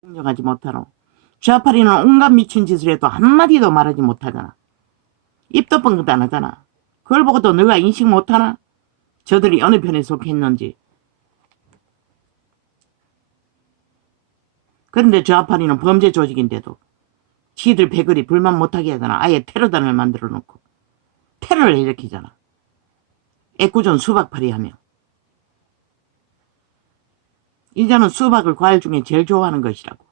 공격하지 못하노. 좌파리는 온갖 미친 짓을 해도 한마디도 말하지 못하잖아. 입도 뻥긋 안 하잖아. 그걸 보고도 너가 인식 못하나? 저들이 어느 편에 속했는지. 그런데 좌파리는 범죄 조직인데도 지들 배거리 불만 못하게 하잖아. 아예 테러단을 만들어 놓고 테러를 일으키잖아. 애꿎은 수박파리 하며. 이제는 수박을 과일 중에 제일 좋아하는 것이라고.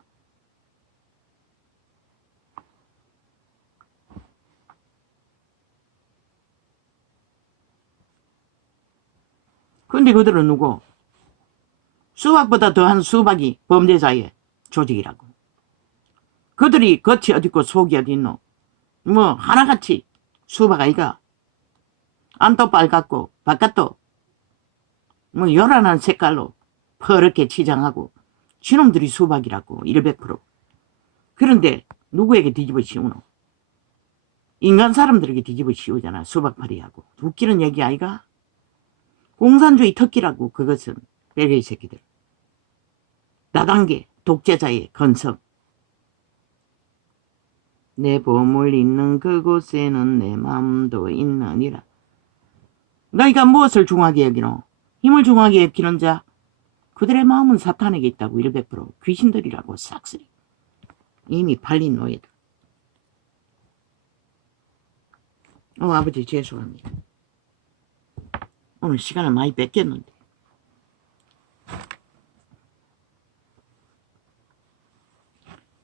근데 그들은 누구? 수박보다 더한 수박이 범죄자의 조직이라고. 그들이 겉이 어딨고 속이 어딨노? 뭐 하나같이 수박 아이가 안도 빨갛고 바깥도 뭐 요란한 색깔로 퍼렇게 치장하고 지놈들이 수박이라고 100%. 그런데 누구에게 뒤집어 씌우노? 인간 사람들에게 뒤집어 씌우잖아. 수박파리하고. 웃기는 얘기 아이가? 공산주의 특기라고. 그것은 벨게이 새끼들. 다단계 독재자의 건성. 내 보물 있는 그곳에는 내 마음도 있느니라. 너희가 무엇을 중하게 여기노? 힘을 중하게 여기는 자. 그들의 마음은 사탄에게 있다고. 100% 귀신들이라고 싹쓸이. 이미 팔린 노예들. 아버지 죄송합니다. 오늘 시간을 많이 뺏겼는데.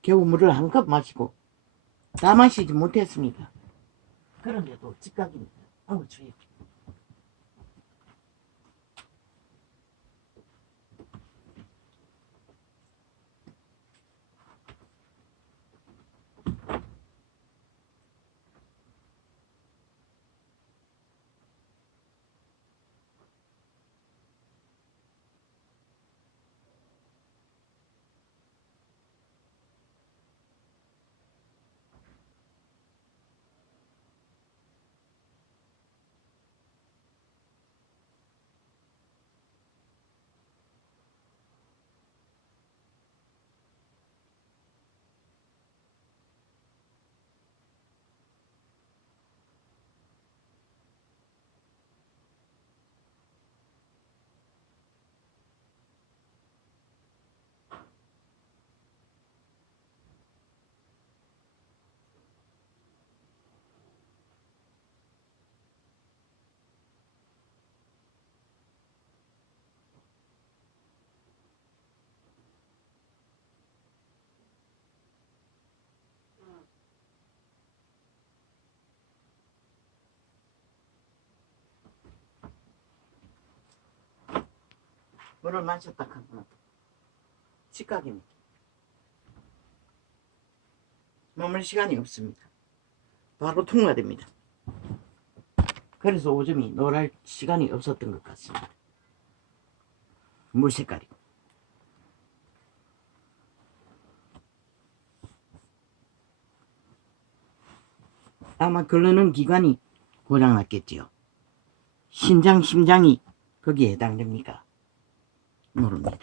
겨우 물을 한 컵 마시고 다 마시지 못했습니다. 그런데도 직각입니다. 주의. 물을 마셨다 하면 직각입니다. 머물 시간이 없습니다. 바로 통과됩니다. 그래서 오줌이 놀랄 시간이 없었던 것 같습니다. 물 색깔이. 아마 걸르는 기관이 고장났겠지요. 심장이 거기에 해당됩니까? 모릅니다.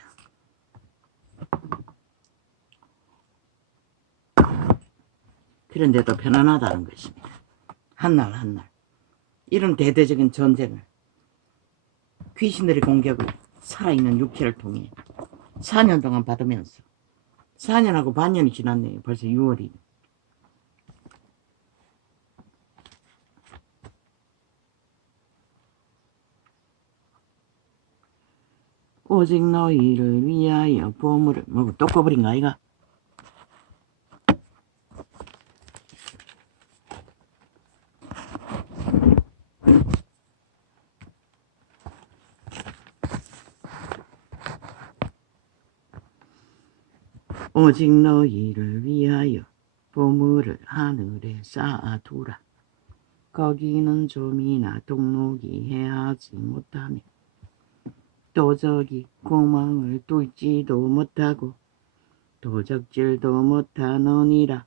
그런데도 편안하다는 것입니다. 한날 한날 이런 대대적인 전쟁을 귀신들의 공격을 살아있는 육체를 통해 4년 동안 받으면서 4년하고 반년이 지났네요. 벌써 6월이. 오직 너희를 위하여 보물을 뭐 또 꺼버린가 아이가? 오직 너희를 위하여 보물을 하늘에 쌓아두라. 거기는 좀이나 동록이 해하지 못하며 도적이 구멍을 뚫지도 못하고 도적질도 못하느니라.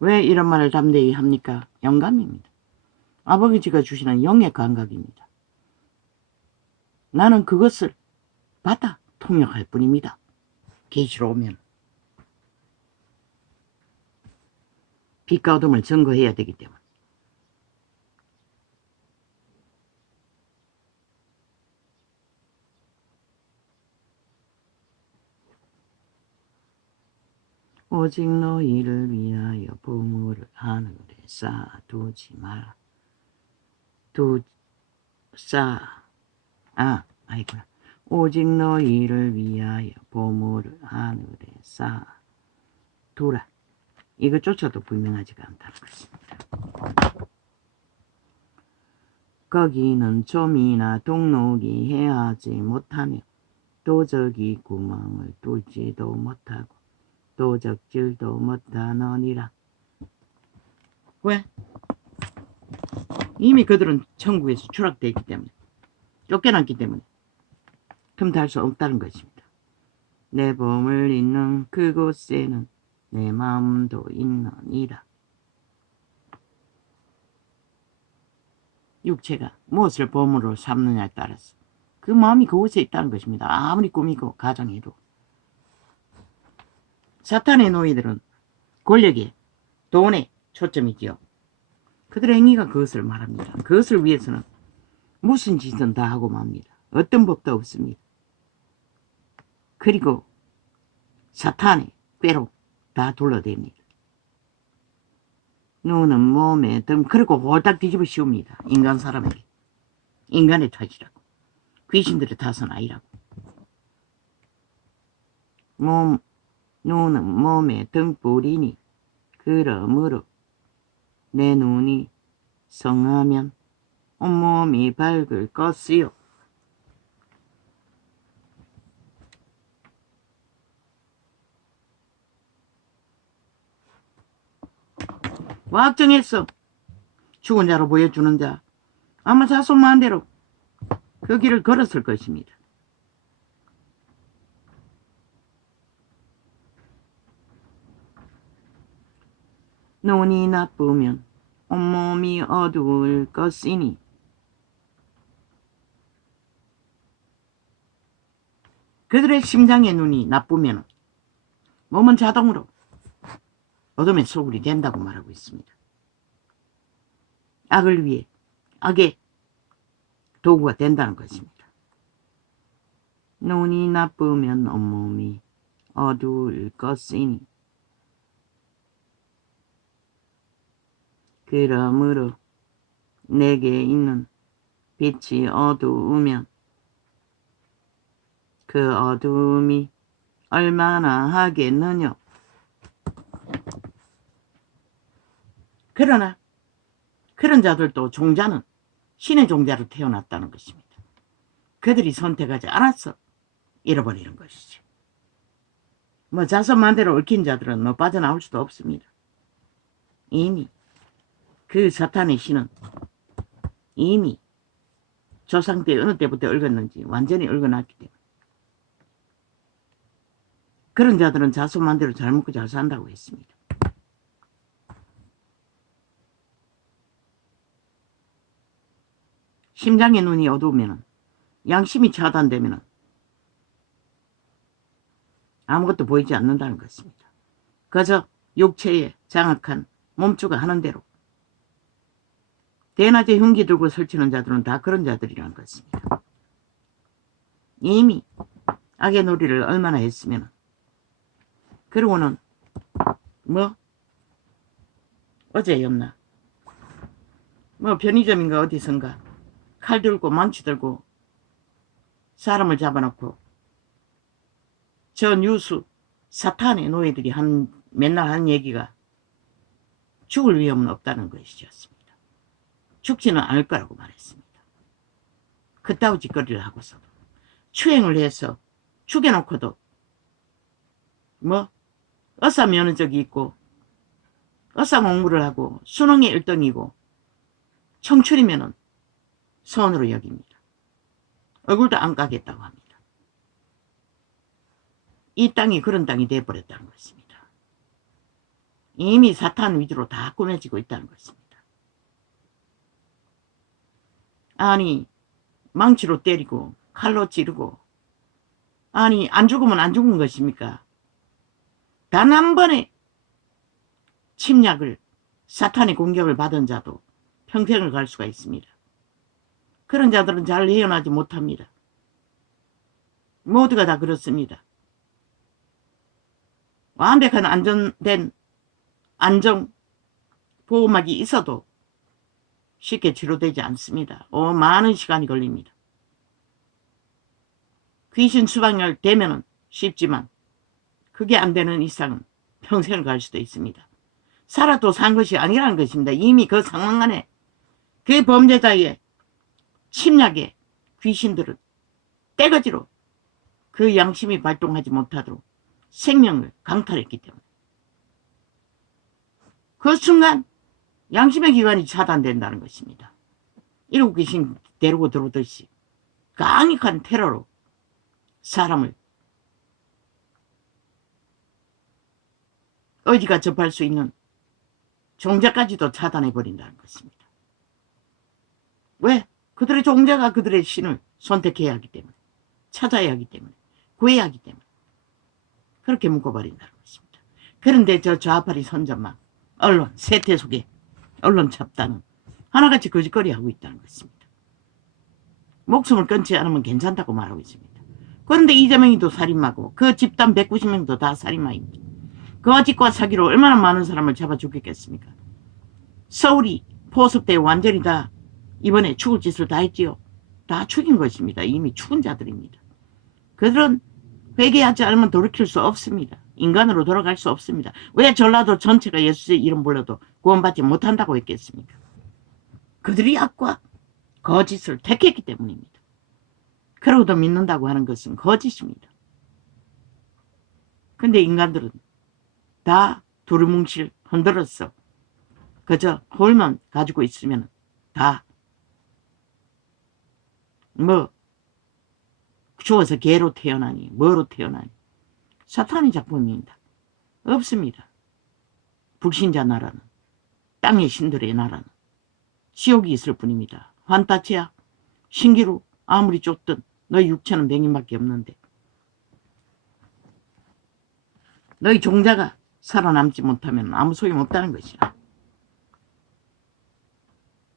왜 이런 말을 담대히 합니까? 영감입니다. 아버지가 주시는 영의 감각입니다. 나는 그것을 받아 통역할 뿐입니다. 계시로 오면 빛과 어둠을 증거해야 되기 때문에. 오직 너희를 위하여 보물을 하늘에 쌓아두지 마라. 아이구나. 오직 너희를 위하여 보물을 하늘에 쌓아두라. 이것조차도 분명하지가 않다는 것입니다. 거기는 좀이나 동록이 해하지 못하며 도적이 구멍을 뚫지도 못하고 도적질도 못하느니라. 왜? 이미 그들은 천국에서 추락되어 있기 때문에, 쫓겨났기 때문에 틈탈 수 없다는 것입니다. 내 보물 있는 그곳에는 내 마음도 있느니라. 육체가 무엇을 보물로 삼느냐에 따라서 그 마음이 그곳에 있다는 것입니다. 아무리 꾸미고 가정해도. 사탄의 노예들은 권력에, 돈에 초점이지요. 그들의 행위가 그것을 말합니다. 그것을 위해서는 무슨 짓은 다 하고 맙니다. 어떤 법도 없습니다. 그리고 사탄의 꾀로 다 둘러댑니다. 눈은 몸에 그리고 홀딱 뒤집어 씌웁니다. 인간 사람에게. 인간의 탓이라고. 귀신들의 탓은 아니라고. 눈은 몸에 등불이니 그러므로 내 눈이 성하면 온몸이 밝을 것이요. 확정했어. 죽은 자로 보여주는 자 아마 자손 마음대로 그 길을 걸었을 것입니다. 눈이 나쁘면 온몸이 어두울 것이니 그들의 심장의 눈이 나쁘면 몸은 자동으로 어둠의 소굴이 된다고 말하고 있습니다. 악을 위해 악의 도구가 된다는 것입니다. 눈이 나쁘면 온몸이 어두울 것이니 그러므로 내게 있는 빛이 어두우면 그 어두움이 얼마나 하겠느냐. 그러나 그런 자들도 종자는 신의 종자로 태어났다는 것입니다. 그들이 선택하지 않았어 잃어버리는 것이지. 자손만대로 얽힌 자들은 빠져나올 수도 없습니다. 이미 그 사탄의 신은 이미 조상 때 어느 때부터 얽었는지 완전히 얽어놨기 때문에 그런 자들은 자손만대로 잘 먹고 잘 산다고 했습니다. 심장의 눈이 어두우면 양심이 차단되면 아무것도 보이지 않는다는 것입니다. 그저 육체에 장악한 몸주가 하는 대로 대낮에 흉기 들고 설치는 자들은 다 그런 자들이라는 것입니다. 이미 악의 놀이를 얼마나 했으면 그러고는 어제였나 편의점인가 어디선가 칼 들고 망치 들고 사람을 잡아놓고 저 뉴스 사탄의 노예들이 맨날 한 얘기가 죽을 위험은 없다는 것이었습니다. 죽지는 않을 거라고 말했습니다. 그따위 짓거리를 하고서도 추행을 해서 죽여놓고도 어사 면허적이 있고 어사 공부를 하고 수능에 1등이고 청출이면은 선으로 여깁니다. 얼굴도 안 까겠다고 합니다. 이 땅이 그런 땅이 되어버렸다는 것입니다. 이미 사탄 위주로 다 꾸며지고 있다는 것입니다. 아니 망치로 때리고 칼로 찌르고 아니 안 죽으면 안 죽은 것입니까? 단 한 번의 침략을 사탄의 공격을 받은 자도 평생을 갈 수가 있습니다. 그런 자들은 잘 헤어나지 못합니다. 모두가 다 그렇습니다. 완벽한 안전된 안정보호막이 있어도 쉽게 치료되지 않습니다. 많은 시간이 걸립니다. 귀신 수방열 되면은 쉽지만 그게 안 되는 이상은 평생을 갈 수도 있습니다. 살아도 산 것이 아니라는 것입니다. 이미 그 상황 안에 그 범죄자의 침략에 귀신들은 떼거지로 그 양심이 발동하지 못하도록 생명을 강탈했기 때문에 그 순간 양심의 기관이 차단된다는 것입니다. 일곱 귀신 데리고 들어오듯이 강력한 테러로 사람을 의지가 접할 수 있는 종자까지도 차단해버린다는 것입니다. 왜? 그들의 종자가 그들의 신을 선택해야 하기 때문에, 찾아야 하기 때문에, 구해야 하기 때문에 그렇게 묶어버린다는 것입니다. 그런데 저 좌파리 선전망, 언론, 세태 속에 언론 잡다는 하나같이 거짓거리하고 있다는 것입니다. 목숨을 끊지 않으면 괜찮다고 말하고 있습니다. 그런데 이재명이도 살인마고 그 집단 190명도 다 살인마입니다. 거짓과 사기로 얼마나 많은 사람을 잡아 죽였겠습니까? 서울이 포섭 때 완전히 다 이번에 죽을 짓을 다 했지요. 다 죽인 것입니다. 이미 죽은 자들입니다. 그들은 회개하지 않으면 돌이킬 수 없습니다. 인간으로 돌아갈 수 없습니다. 왜 전라도 전체가 예수의 이름 불러도 구원받지 못한다고 했겠습니까? 그들이 악과 거짓을 택했기 때문입니다. 그러고도 믿는다고 하는 것은 거짓입니다. 근데 인간들은 다 두루뭉실 흔들었어. 그저 홀만 가지고 있으면 다 죽어서 개로 태어나니 뭐로 태어나니 사탄의 작품입니다. 없습니다. 불신자 나라는, 땅의 신들의 나라는 지옥이 있을 뿐입니다. 환타치야 신기루 아무리 쫓든 너희 육체는 100인밖에 없는데 너희 종자가 살아남지 못하면 아무 소용없다는 것이라.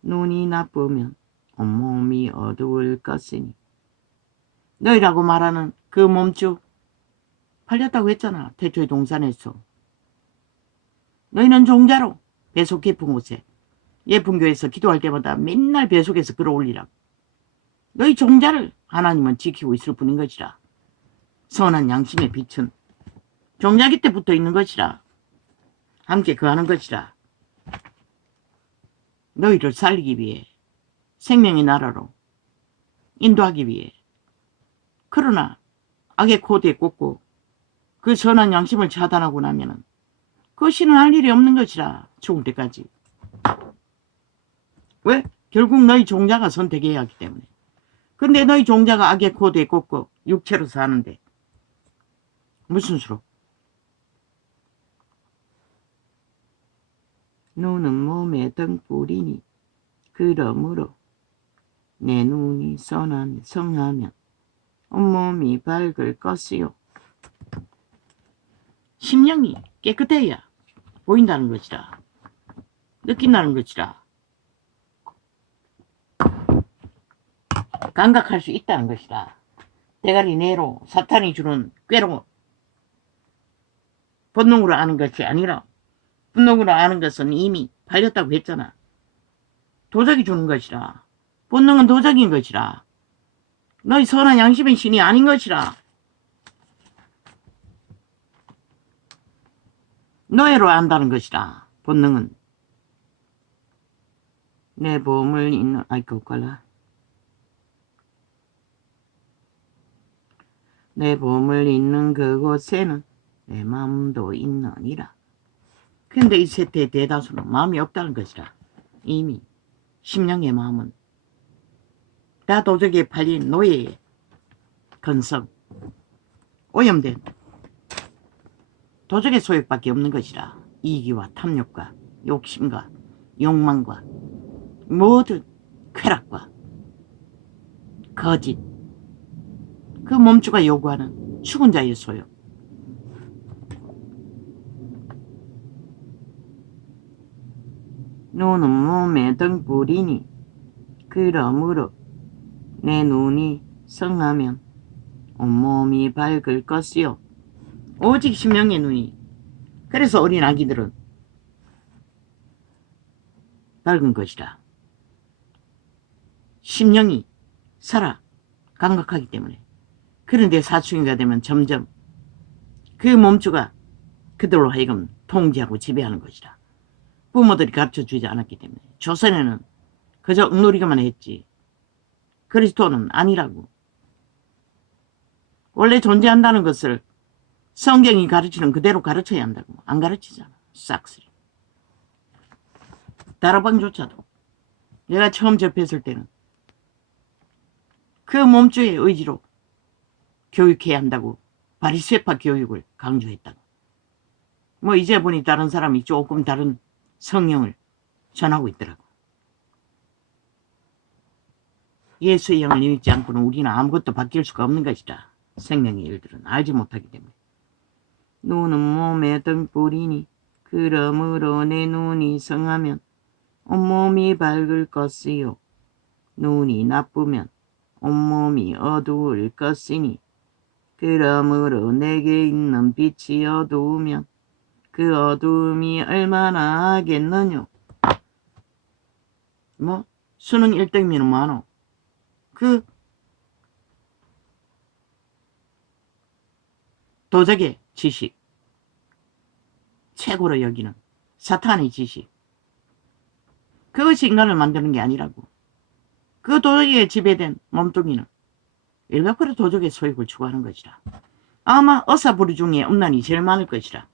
눈이 나쁘면 온몸이 어두울 것이니 너희라고 말하는 그 몸주 팔렸다고 했잖아. 태초의 동산에서. 너희는 종자로 배속 깊은 곳에 예쁜 교회에서 기도할 때마다 맨날 배속해서 끌어올리라. 너희 종자를 하나님은 지키고 있을 뿐인 것이라. 선한 양심의 빛은 종자 곁에 붙어 있는 것이라. 함께 거하는 것이라. 너희를 살리기 위해 생명의 나라로 인도하기 위해. 그러나 악의 코드에 꽂고 그 선한 양심을 차단하고 나면은 그 신은 할 일이 없는 것이라. 죽을 때까지. 왜? 결국 너희 종자가 선택해야 하기 때문에. 근데 너희 종자가 악의 코드에 꽂고 육체로 사는데 무슨 수로? 눈은 몸의 등불이니 그러므로 내 눈이 성하면 온몸이 밝을 것이요. 심령이 깨끗해야 보인다는 것이라. 느낀다는 것이라. 감각할 수 있다는 것이라. 대가리 내로 사탄이 주는 꾀로 본능으로 아는 것이 아니라 본능으로 아는 것은 이미 팔렸다고 했잖아. 도적이 주는 것이라. 본능은 도적인 것이라. 너희 선한 양심의 신이 아닌 것이라. 너희로 안다는 것이라. 본능은 내 몸을 잇는 그거라. 내 몸을 잇는 그곳에는 내 마음도 있느니라. 근데 이 세태의 대다수는 마음이 없다는 것이라. 이미 심령의 마음은 다 도적에 팔린 노예의 근성, 오염된 도적의 소욕밖에 없는 것이라. 이기와 탐욕과 욕심과 욕망과 모든 쾌락과 거짓, 그 몸주가 요구하는 죽은 자의 소욕. 눈은 몸에 등불이니 그러므로 내 눈이 성하면 온몸이 밝을 것이요. 오직 심령의 눈이. 그래서 어린 아기들은 밝은 것이라. 심령이 살아 감각하기 때문에. 그런데 사춘기가 되면 점점 그 몸주가 그들로 하여금 통제하고 지배하는 것이라. 부모들이 가르쳐주지 않았기 때문에. 조선에는 그저 읊노리기만 했지. 그리스도는 아니라고. 원래 존재한다는 것을 성경이 가르치는 그대로 가르쳐야 한다고. 안 가르치잖아. 싹쓸이. 다락방조차도 내가 처음 접했을 때는 그 몸주의 의지로 교육해야 한다고 바리새파 교육을 강조했다고. 뭐 이제 보니 다른 사람이 조금 다른 성령을 전하고 있더라고. 예수의 영을 믿지 않고는 우리는 아무것도 바뀔 수가 없는 것이다. 생명의 일들은 알지 못하기 때문에. 눈은 몸의 등불이니 그러므로 내 눈이 성하면 온몸이 밝을 것이요. 눈이 나쁘면 온몸이 어두울 것이니 그러므로 내게 있는 빛이 어두우면 그 어두움이 얼마나 하겠느냐. 뭐 수능 1등이면 뭐하노. 그 도적의 지식, 최고로 여기는 사탄의 지식, 그것이 인간을 만드는 게 아니라고. 그 도적에 지배된 몸뚱이는 100% 도적의 소욕을 추구하는 것이라. 아마 어사부리 중에 음란이 제일 많을 것이라.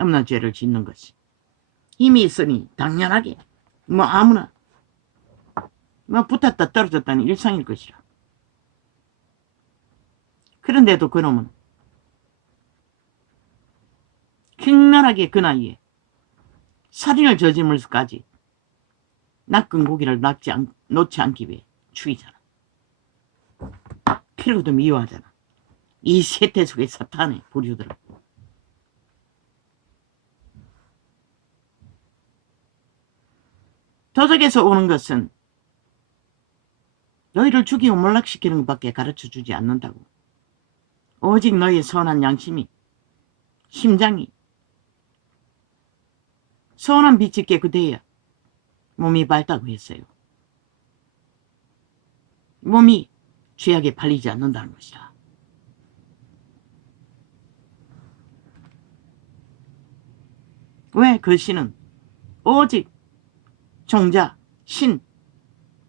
음란죄를 짓는 것이. 힘이 있으니 당연하게 뭐 아무나 뭐 붙었다 떨어졌다는 일상일 것이라. 그런데도 그놈은 격렬하게 그 나이에 살인을 저지르면서까지 낚은 고기를 놓지 않기 위해 죽이잖아. 그러고도 미워하잖아. 이 세태 속의 사탄의 부류들을. 도적에서 오는 것은 너희를 죽이고 몰락시키는 것밖에 가르쳐주지 않는다고. 오직 너희의 선한 양심이, 심장이 선한 빛이 깨끗해야 몸이 밝다고 했어요. 몸이 죄악에 팔리지 않는다는 것이다. 왜? 그 신은 오직 종자, 신,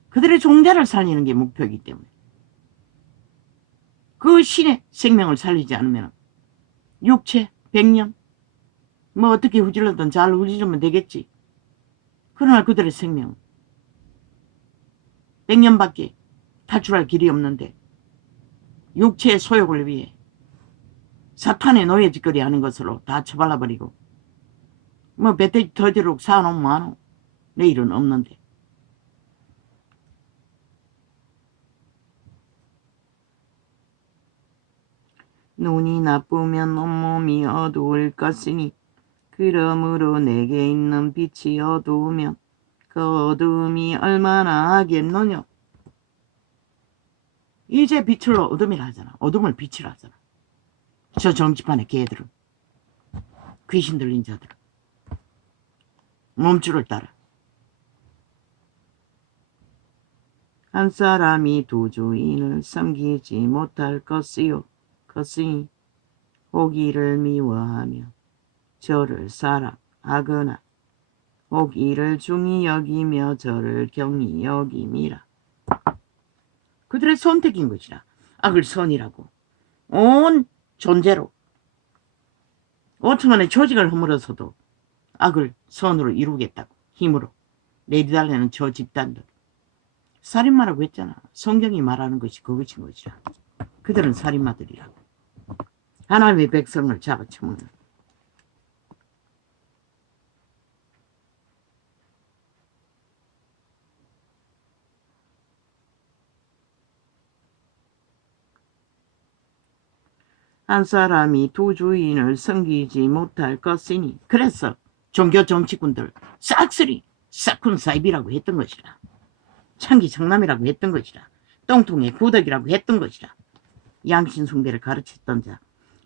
그들의 종자를 살리는 게 목표이기 때문에. 그 신의 생명을 살리지 않으면 육체, 백년, 뭐 어떻게 후질러든 잘 후질르면 되겠지. 그러나 그들의 생명 100년밖에 탈출할 길이 없는데 육체의 소욕을 위해 사탄의 노예짓거리 하는 것으로 다 처발라버리고 뭐 배터리 터지도록 사놓으면 뭐하노. 내일은 없는데. 눈이 나쁘면 온몸이 어두울 것이니 그러므로 내게 있는 빛이 어두우면 그 어두움이 얼마나 하겠느냐. 이제 빛을 어둠이라 하잖아. 어둠을 빛이라 하잖아. 저 정치판의 개들은, 귀신 들린 자들은 몸줄을 따라. 한 사람이 두 주인을 섬기지 못할 것이요. 것이 오기를 미워하며 저를 사랑하거나 오기를 중히 여기며 저를 경히 여김이라. 그들의 선택인 것이라. 악을 선이라고. 온 존재로 5천만의 조직을 허물어서도 악을 선으로 이루겠다고. 힘으로 내리달래는 저 집단들. 살인마라고 했잖아. 성경이 말하는 것이 그것인 것이라. 그들은 살인마들이라고. 하나님의 백성을 잡아쳐먹는. 한 사람이 두 주인을 섬기지 못할 것이니. 그래서 종교 정치꾼들 싹쓸이 싹군사입이라고 했던 것이라. 창기 청남이라고 했던 것이라. 똥통의 구덕이라고 했던 것이라. 양신숭배를 가르쳤던 자.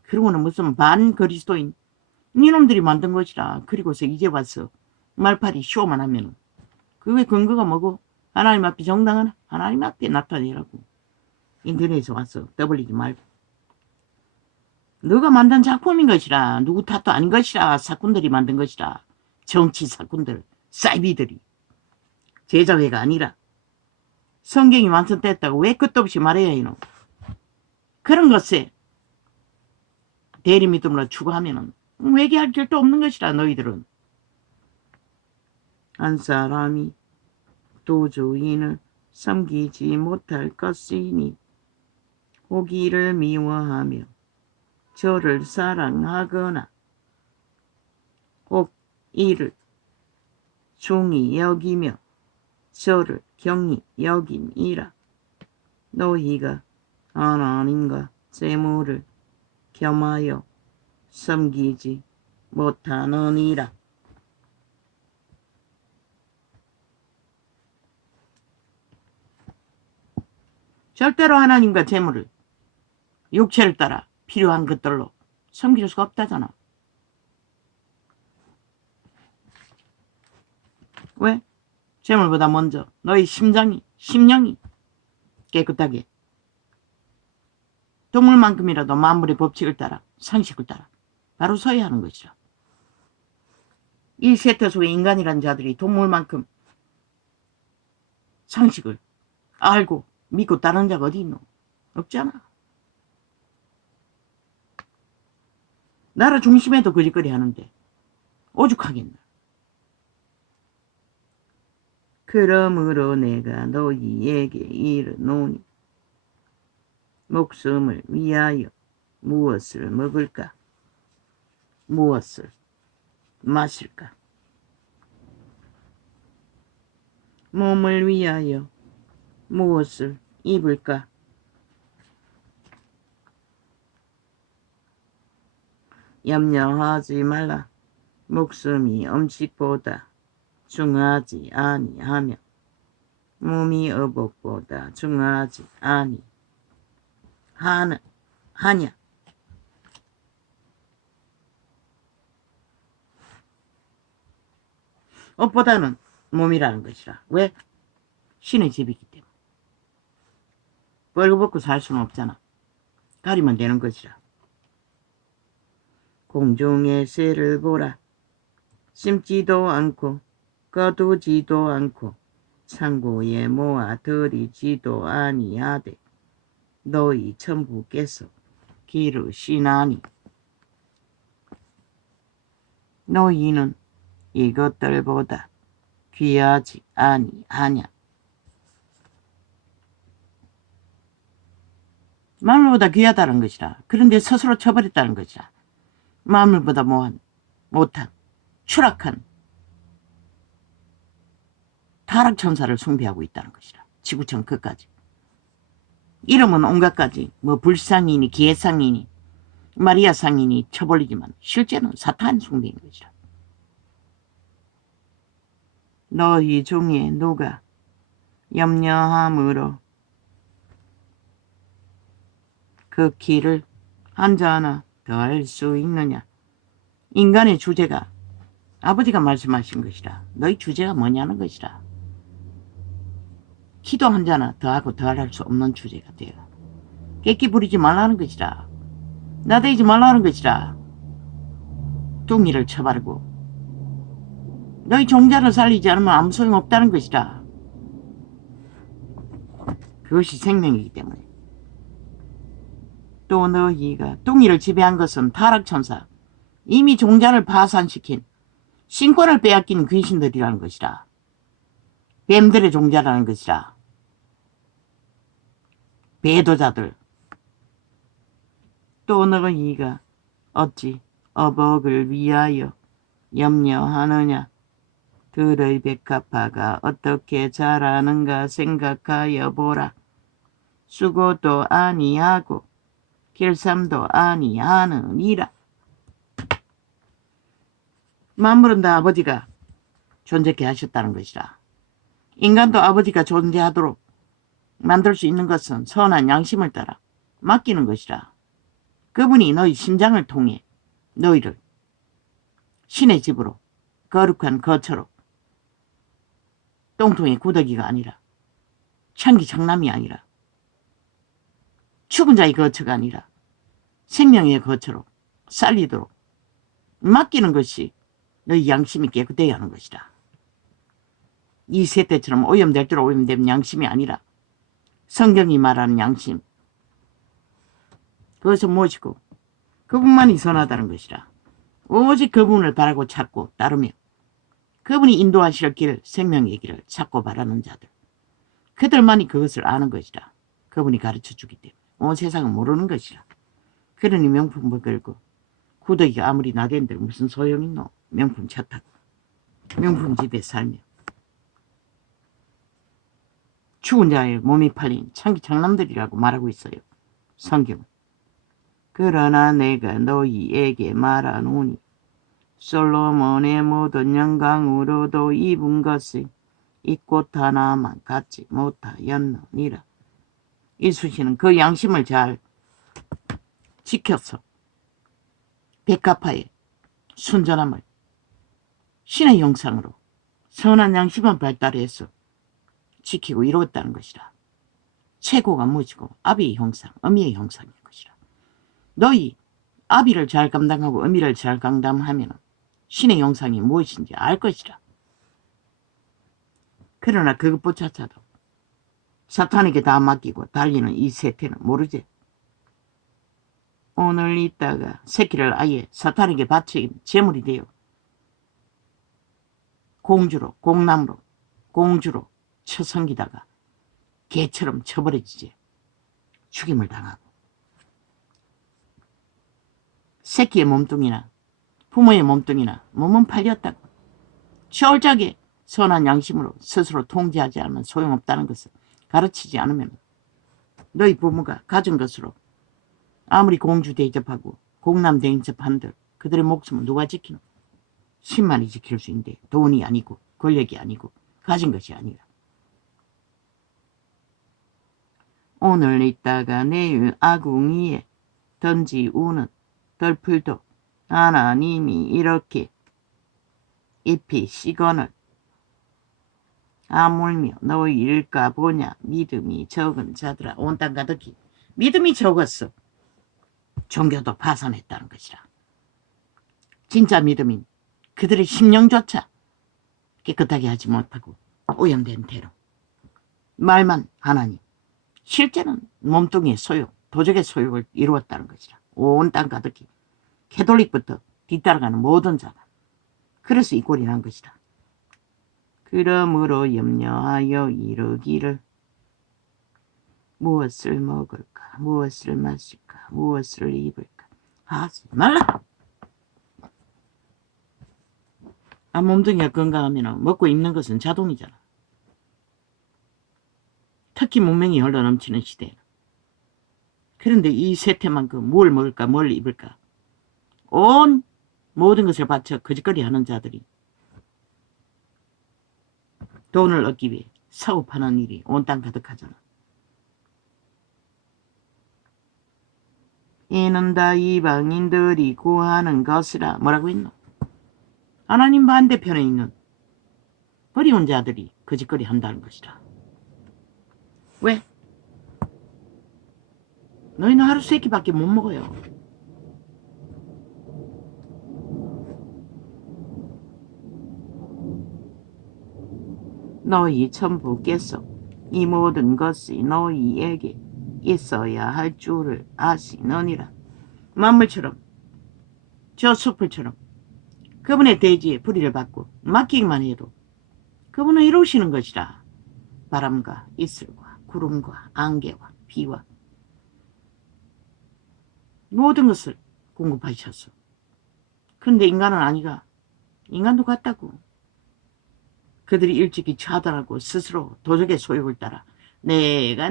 그리고는 무슨 반그리스도인 니놈들이 만든 것이라. 그리고서 이제 와서 말팔이 쇼만 하면은 그게 근거가 뭐고? 하나님 앞에 정당한 하나님 앞에 나타내라고. 인터넷에서 와서 떠벌리지 말고. 너가 만든 작품인 것이라. 누구 탓도 아닌 것이라. 사꾼들이 만든 것이라. 정치 사꾼들, 사이비들이. 제자회가 아니라. 성경이 완성됐다고 왜 끝도 없이 말해야 이노? 그런 것에 대리믿음으로 추구하면은 회개할 길도 없는 것이라. 너희들은 한 사람이 두 주인을 섬기지 못할 것이니 고기를 미워하며 저를 사랑하거나 혹 이를 중히 여기며 저를 경히 여김이라. 너희가 하나님과 재물을 겸하여 섬기지 못하느니라. 절대로 하나님과 재물을 육체를 따라 필요한 것들로 섬길 수가 없다잖아. 왜? 재물보다 먼저 너희 심령이 깨끗하게 동물만큼이라도 만물의 법칙을 따라 상식을 따라 바로 서야 하는 것이라. 이 세태 속에 인간이란 자들이 동물만큼 상식을 알고 믿고 따르는 자가 어디 있노? 없잖아. 나라 중심에도 거짓거리 하는데 오죽하겠나. 그러므로 내가 너희에게 이르노니 목숨을 위하여 무엇을 먹을까? 무엇을 마실까? 몸을 위하여 무엇을 입을까? 염려하지 말라. 목숨이 음식보다 중하지 아니하며 몸이 의복보다 중하지 아니하냐. 옷보다는 몸이라는 것이라. 왜? 신의 집이기 때문에. 벌거벗고 살 수는 없잖아. 가리면 되는 것이라. 공중의 새를 보라. 심지도 않고 거두지도 않고 창고에 모아 들이지도 아니하되 너희 천부께서 기르시나니 너희는 이것들보다 귀하지 아니하냐. 마음보다 귀하다는 것이라. 그런데 스스로 쳐버렸다는 것이라. 마음보다 못한 추락한 타락천사를 숭배하고 있다는 것이라. 지구촌 끝까지. 이름은 온갖 가지 불상이니 기회상이니 마리아 상이니 쳐버리지만 실제는 사탄 숭배인 것이라. 너희 중에 누가 염려함으로 그 길을 한자하나 더 할 수 있느냐. 인간의 주제가 아버지가 말씀하신 것이라. 너희 주제가 뭐냐는 것이라. 키도 한자나 더하고 더할 수 없는 주제가 되어 객기 부리지 말라는 것이라. 나대지 말라는 것이라. 뚱이를 쳐바르고 너희 종자를 살리지 않으면 아무 소용없다는 것이라. 그것이 생명이기 때문에. 또 너희가 뚱이를 지배한 것은 타락천사, 이미 종자를 파산시킨 신권을 빼앗긴 귀신들이라는 것이라. 뱀들의 종자라는 것이라. 배도자들. 또 너희가 어찌 어복을 위하여 염려하느냐. 들의 백합화가 어떻게 자라는가 생각하여 보라. 수고도 아니하고 길삼도 아니하느니라. 만물은 다 아버지가 존재케 하셨다는 것이라. 인간도 아버지가 존재하도록 만들 수 있는 것은 선한 양심을 따라 맡기는 것이라. 그분이 너희 심장을 통해 너희를 신의 집으로 거룩한 거처로 똥통의 구더기가 아니라 창기 장남이 아니라 죽은 자의 거처가 아니라 생명의 거처로 살리도록 맡기는 것이 너희 양심이 깨끗해야 하는 것이다. 이 세대처럼 오염될 대로 오염된 양심이 아니라 성경이 말하는 양심, 그것을 모시고 그분만이 선하다는 것이라. 오직 그분을 바라고 찾고 따르며 그분이 인도하실 길, 생명의 길을 찾고 바라는 자들, 그들만이 그것을 아는 것이라. 그분이 가르쳐주기 때문에 온 세상은 모르는 것이라. 그러니 명품을 걸고 구더기가 아무리 나댄들 무슨 소용 있노. 명품 차 타고 명품 집에 살며 죽은 자의 몸이 팔린 창기 장남들이라고 말하고 있어요. 성경은. 그러나 내가 너희에게 말하노니 솔로몬의 모든 영광으로도 입은 것을 이 꽃 하나만 갖지 못하였느니라. 이수시는 그 양심을 잘 지켜서 백합화의 순전함을 신의 형상으로 선한 양심을 발달해서 지키고 이루었다는 것이라. 최고가 무엇이고 아비의 형상, 어미의 형상인 것이라. 너희 아비를 잘 감당하고 어미를 잘 감당하면 신의 형상이 무엇인지 알 것이라. 그러나 그것조차도 사탄에게 다 맡기고 달리는 이 세태는 모르지. 오늘 있다가 새끼를 아예 사탄에게 바치면 제물이 되어 공주로, 공남으로, 공주로 쳐성기다가 개처럼 쳐버려지지. 죽임을 당하고 새끼의 몸뚱이나 부모의 몸뚱이나 몸은 팔렸다고 철저하게 선한 양심으로 스스로 통제하지 않으면 소용없다는 것을 가르치지 않으면 너희 부모가 가진 것으로 아무리 공주 대접하고 공남 대접한들 그들의 목숨은 누가 지키노? 신만이 지킬 수 있는데 돈이 아니고 권력이 아니고 가진 것이 아니라. 오늘 있다가 내일 아궁이에 던지우는 덜풀도 하나님이 이렇게 잎이 시건을 아물며 너희 일까 보냐. 믿음이 적은 자들아. 온 땅 가득히 믿음이 적었어. 종교도 파산했다는 것이라. 진짜 믿음인 그들의 심령조차 깨끗하게 하지 못하고 오염된 대로 말만 하나님, 실제는 몸뚱이의 소욕, 도적의 소욕을 이루었다는 것이라. 온 땅 가득히 캐톨릭부터 뒤따라가는 모든 자가. 그래서 이 꼴이 난 것이다. 그러므로 염려하여 이르기를 무엇을 먹을까, 무엇을 마실까, 무엇을 입을까 하지 말라. 몸뚱이가 건강하면 먹고 입는 것은 자동이잖아. 특히 문명이 흘러넘치는 시대에. 그런데 이 세태만큼 뭘 먹을까, 뭘 입을까 온 모든 것을 바쳐 거짓거리 하는 자들이 돈을 얻기 위해 사업하는 일이 온 땅 가득하잖아. 이는 다 이방인들이 구하는 것이라. 뭐라고 했노? 하나님 반대편에 있는 버리운 자들이 거짓거리 한다는 것이라. 왜? 너희는 하루 세 끼밖에 못 먹어요. 너희 천부께서 이 모든 것이 너희에게 있어야 할 줄을 아시느니라. 만물처럼 저 숲을처럼 그분의 대지에 뿌리를 받고 맡기기만 해도 그분은 이루시는 것이라. 바람과 이슬과 구름과 안개와 비와 모든 것을 공급하셨어. 그런데 인간은 아니가. 인간도 같다고. 그들이 일찍이 차단하고 스스로 도적의 소욕을 따라 내가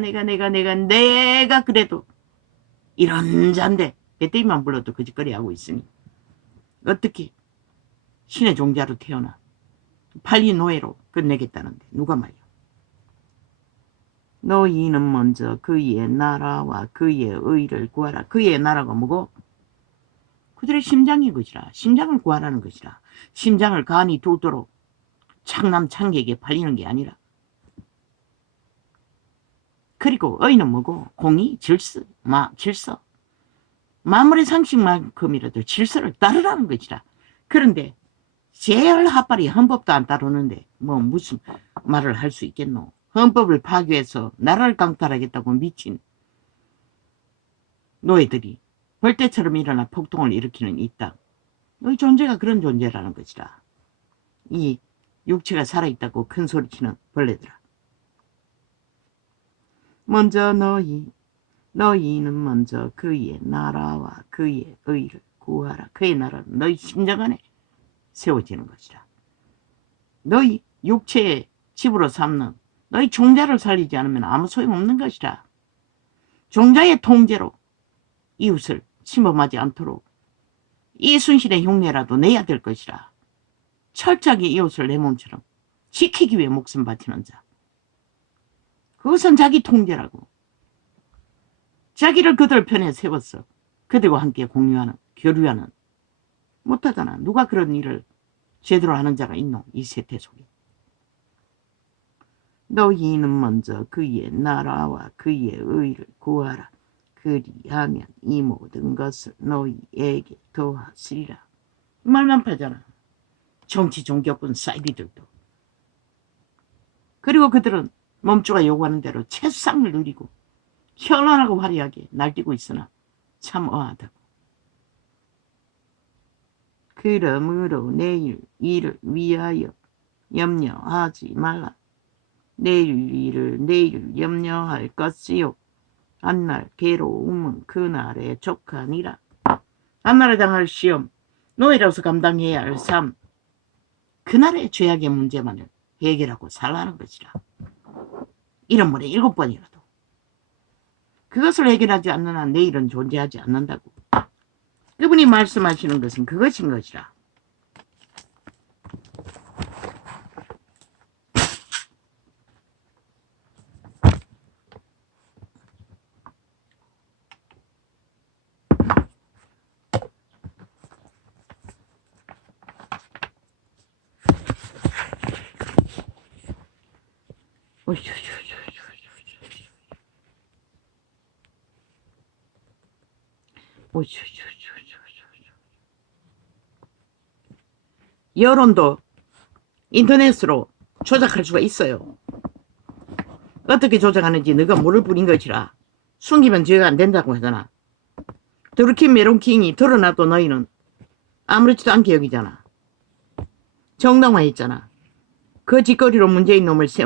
그래도 이런잔데 배때기만 불러도 거짓거리 하고 있으니 어떻게 신의 종자로 태어나 팔리 노예로 끝내겠다는데 누가 말이야. 너희는 먼저 그의 나라와 그의 의를 구하라. 그의 나라가 뭐고? 그들의 심장인 것이라. 심장을 구하라는 것이라. 심장을 간이 돌도록 창남창객에 팔리는 게 아니라. 그리고 의는 뭐고? 공의, 질서. 만물의 상식만큼이라도 질서를 따르라는 것이라. 그런데 제일 핫발이 헌법도 안 따르는데 뭐 무슨 말을 할 수 있겠노. 헌법을 파괴해서 나라를 강탈하겠다고 미친 노예들이 벌떼처럼 일어나 폭동을 일으키는 이 땅. 너희 존재가 그런 존재라는 것이라. 이 육체가 살아있다고 큰 소리치는 벌레들아. 먼저 너희는 먼저 그의 나라와 그의 의를 구하라. 그의 나라는 너희 심장 안에 세워지는 것이라. 너희 육체의 집으로 삼는 너희 종자를 살리지 않으면 아무 소용없는 것이라. 종자의 통제로 이웃을 침범하지 않도록 이순신의 흉내라도 내야 될 것이라. 철저하게 이웃을 내 몸처럼 지키기 위해 목숨 바치는 자. 그것은 자기 통제라고. 자기를 그들 편에 세워서 그들과 함께 공유하는, 교류하는. 못하잖아. 누가 그런 일을 제대로 하는 자가 있노? 이 세태 속에. 너희는 먼저 그의 나라와 그의 의를 구하라. 그리하면 이 모든 것을 너희에게 더하시리라. 말만 파잖아. 정치 종교권 사이비들도. 그리고 그들은 몸주가 요구하는 대로 채상을 누리고 현란하고 화려하게 날뛰고 있으나 참 어하다고. 그러므로 내일 일을 위하여 염려하지 말라. 내일 일을 내일 염려할 것이요. 한날 괴로움은 그날에 족하니라. 한날에 당할 시험, 노예로서 감당해야 할 삶, 그날의 죄악의 문제만을 해결하고 살라는 것이라. 이런 물에 7번이라도. 그것을 해결하지 않는 한 내일은 존재하지 않는다고. 그분이 말씀하시는 것은 그것인 것이라. 여론도 인터넷으로 조작할 수가 있어요. 어떻게 조작하는지 너가 모를 뿐인 것이라. 숨기면 죄가 안 된다고 하잖아. 드루킹 메론킹이 드러나도 너희는 아무렇지도 않게 여기잖아. 정당화했잖아. 그 짓거리로 문재인 놈을 세운